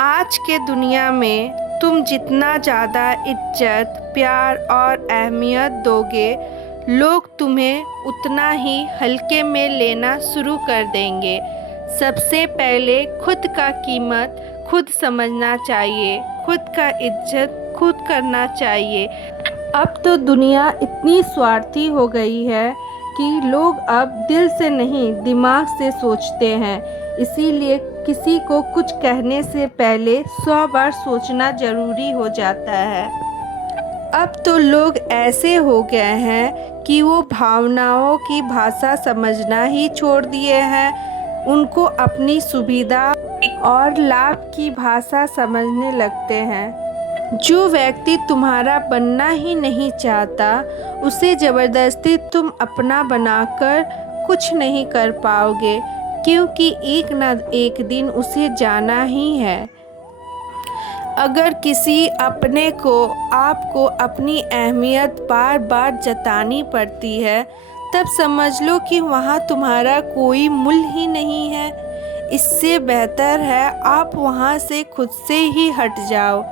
आज के दुनिया में तुम जितना ज़्यादा इज्जत, प्यार और अहमियत दोगे, लोग तुम्हें उतना ही हल्के में लेना शुरू कर देंगे। सबसे पहले खुद का कीमत खुद समझना चाहिए, खुद का इज्जत खुद करना चाहिए। अब तो दुनिया इतनी स्वार्थी हो गई है कि लोग अब दिल से नहीं दिमाग से सोचते हैं। इसीलिए किसी को कुछ कहने से पहले 100 बार सोचना ज़रूरी हो जाता है। अब तो लोग ऐसे हो गए हैं कि वो भावनाओं की भाषा समझना ही छोड़ दिए हैं। उनको अपनी सुविधा और लाभ की भाषा समझने लगते हैं। जो व्यक्ति तुम्हारा बनना ही नहीं चाहता, उसे ज़बरदस्ती तुम अपना बनाकर कुछ नहीं कर पाओगे, क्योंकि एक न एक दिन उसे जाना ही है। अगर किसी अपने को आपको अपनी अहमियत बार बार जतानी पड़ती है, तब समझ लो कि वहाँ तुम्हारा कोई मूल्य ही नहीं है। इससे बेहतर है आप वहाँ से खुद से ही हट जाओ।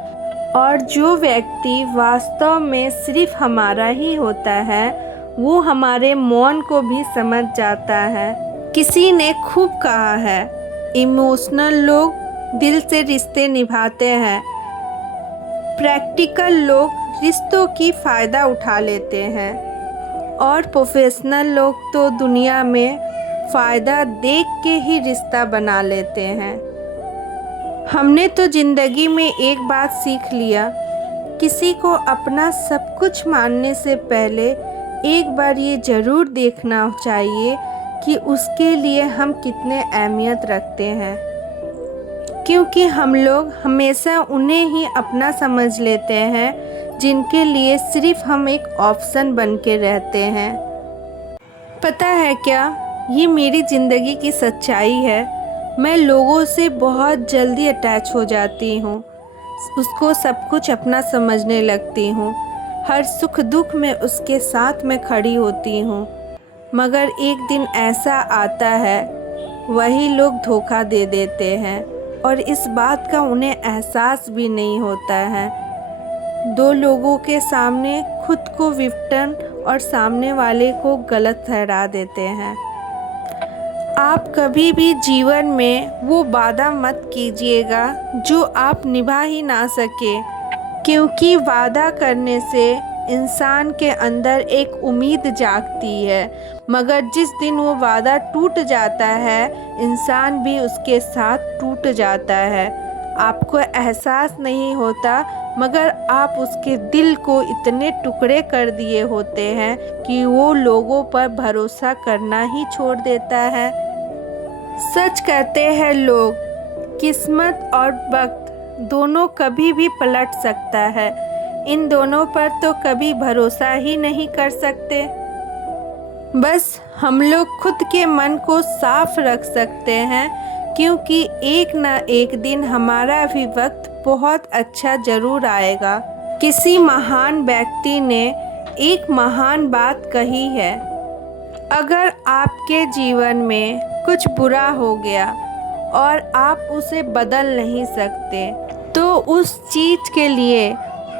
और जो व्यक्ति वास्तव में सिर्फ हमारा ही होता है, वो हमारे मौन को भी समझ जाता है। किसी ने खूब कहा है, इमोशनल लोग दिल से रिश्ते निभाते हैं, प्रैक्टिकल लोग रिश्तों की फ़ायदा उठा लेते हैं, और प्रोफेशनल लोग तो दुनिया में फ़ायदा देख के ही रिश्ता बना लेते हैं। हमने तो ज़िंदगी में एक बात सीख लिया, किसी को अपना सब कुछ मानने से पहले एक बार ये ज़रूर देखना चाहिए कि उसके लिए हम कितने अहमियत रखते हैं। क्योंकि हम लोग हमेशा उन्हें ही अपना समझ लेते हैं जिनके लिए सिर्फ हम एक ऑप्शन बन के रहते हैं। पता है क्या, ये मेरी ज़िंदगी की सच्चाई है। मैं लोगों से बहुत जल्दी अटैच हो जाती हूँ, उसको सब कुछ अपना समझने लगती हूँ, हर सुख दुख में उसके साथ में खड़ी होती हूँ। मगर एक दिन ऐसा आता है, वही लोग धोखा दे देते हैं और इस बात का उन्हें एहसास भी नहीं होता है। दो लोगों के सामने खुद को विक्टिम और सामने वाले को गलत ठहरा देते हैं। आप कभी भी जीवन में वो वादा मत कीजिएगा जो आप निभा ही ना सके, क्योंकि वादा करने से इंसान के अंदर एक उम्मीद जागती है, मगर जिस दिन वो वादा टूट जाता है, इंसान भी उसके साथ टूट जाता है। आपको एहसास नहीं होता, मगर आप उसके दिल को इतने टुकड़े कर दिए होते हैं कि वो लोगों पर भरोसा करना ही छोड़ देता है। सच कहते हैं लोग, किस्मत और वक्त दोनों कभी भी पलट सकता है। इन दोनों पर तो कभी भरोसा ही नहीं कर सकते। बस हम लोग खुद के मन को साफ रख सकते हैं, क्योंकि एक न एक दिन हमारा भी वक्त बहुत अच्छा ज़रूर आएगा। किसी महान व्यक्ति ने एक महान बात कही है, अगर आपके जीवन में कुछ बुरा हो गया और आप उसे बदल नहीं सकते, तो उस चीज़ के लिए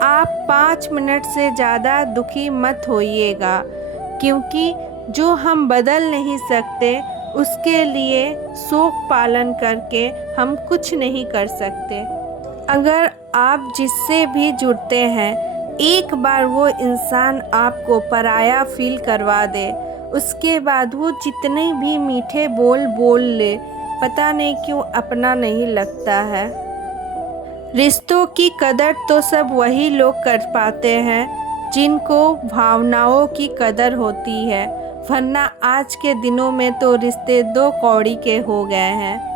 आप 5 मिनट से ज़्यादा दुखी मत होइएगा, क्योंकि जो हम बदल नहीं सकते उसके लिए शोक पालन करके हम कुछ नहीं कर सकते। अगर आप जिससे भी जुड़ते हैं, एक बार वो इंसान आपको पराया फील करवा दे, उसके बाद वो जितने भी मीठे बोल बोल ले, पता नहीं क्यों अपना नहीं लगता है। रिश्तों की कदर तो सब वही लोग कर पाते हैं जिनको भावनाओं की कदर होती है, वरना आज के दिनों में तो रिश्ते 2 कौड़ी के हो गए हैं।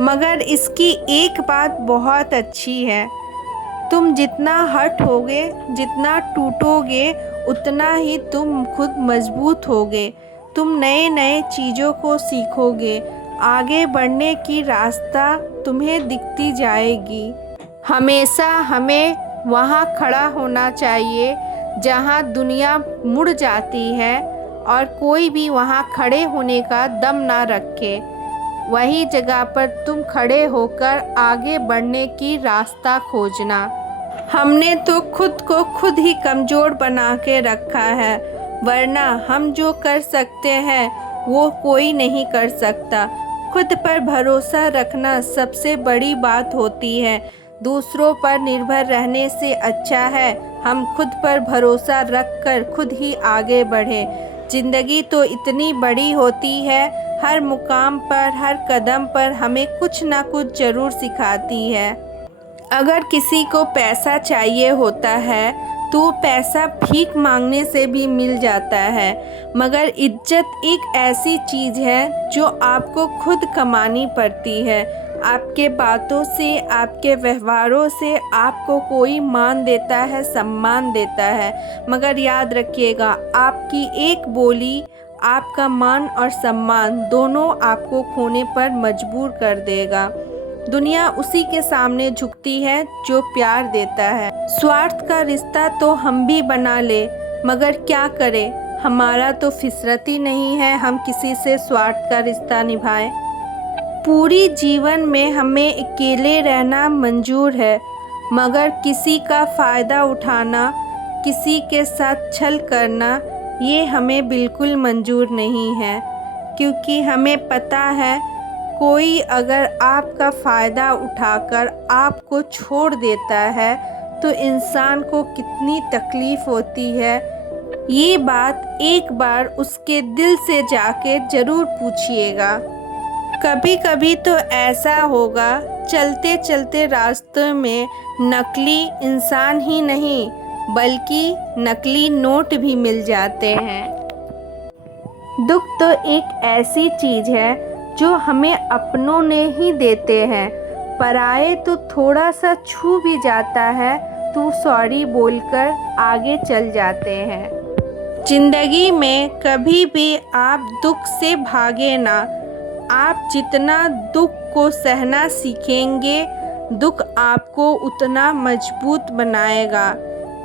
मगर इसकी एक बात बहुत अच्छी है, तुम जितना हर्ट होगे, जितना टूटोगे, उतना ही तुम खुद मजबूत होगे। तुम नए नए चीज़ों को सीखोगे, आगे बढ़ने की रास्ता तुम्हें दिखती जाएगी। हमेशा हमें वहाँ खड़ा होना चाहिए जहाँ दुनिया मुड़ जाती है, और कोई भी वहाँ खड़े होने का दम ना रखे। वही जगह पर तुम खड़े होकर आगे बढ़ने की रास्ता खोजना। हमने तो खुद को खुद ही कमज़ोर बना के रखा है, वरना हम जो कर सकते हैं वो कोई नहीं कर सकता। खुद पर भरोसा रखना सबसे बड़ी बात होती है। दूसरों पर निर्भर रहने से अच्छा है हम खुद पर भरोसा रखकर खुद ही आगे बढ़ें। ज़िंदगी तो इतनी बड़ी होती है, हर मुकाम पर, हर कदम पर हमें कुछ ना कुछ ज़रूर सिखाती है। अगर किसी को पैसा चाहिए होता है तो पैसा भीख मांगने से भी मिल जाता है, मगर इज्जत एक ऐसी चीज़ है जो आपको खुद कमानी पड़ती है। आपके बातों से, आपके व्यवहारों से आपको कोई मान देता है, सम्मान देता है, मगर याद रखिएगा आपकी एक बोली आपका मान और सम्मान दोनों आपको खोने पर मजबूर कर देगा। दुनिया उसी के सामने झुकती है जो प्यार देता है। स्वार्थ का रिश्ता तो हम भी बना ले, मगर क्या करें, हमारा तो फितरत ही नहीं है हम किसी से स्वार्थ का रिश्ता निभाएं। पूरी जीवन में हमें अकेले रहना मंजूर है, मगर किसी का फ़ायदा उठाना, किसी के साथ छल करना ये हमें बिल्कुल मंजूर नहीं है। क्योंकि हमें पता है कोई अगर आपका फ़ायदा उठाकर आपको छोड़ देता है तो इंसान को कितनी तकलीफ़ होती है। ये बात एक बार उसके दिल से जाके ज़रूर पूछिएगा। कभी कभी तो ऐसा होगा चलते चलते रास्ते में नकली इंसान ही नहीं बल्कि नकली नोट भी मिल जाते हैं। दुख तो एक ऐसी चीज़ है जो हमें अपनों ने ही देते हैं, पराए तो थोड़ा सा छू भी जाता है तो सॉरी बोलकर आगे चल जाते हैं। ज़िंदगी में कभी भी आप दुख से भागे ना। आप जितना दुख को सहना सीखेंगे, दुख आपको उतना मजबूत बनाएगा।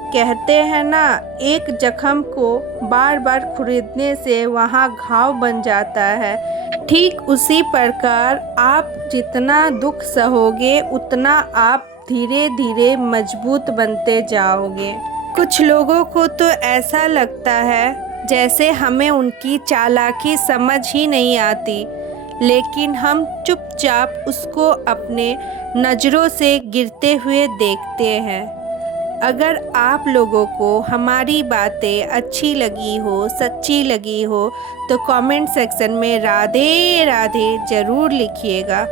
कहते हैं ना, एक जख्म को बार बार खुरीदने से वहाँ घाव बन जाता है। ठीक उसी प्रकार आप जितना दुख सहोगे उतना आप धीरे धीरे मजबूत बनते जाओगे। कुछ लोगों को तो ऐसा लगता है जैसे हमें उनकी चालाकी समझ ही नहीं आती, लेकिन हम चुपचाप उसको अपने नज़रों से गिरते हुए देखते हैं। अगर आप लोगों को हमारी बातें अच्छी लगी हो, सच्ची लगी हो तो कमेंट सेक्शन में राधे राधे ज़रूर लिखिएगा।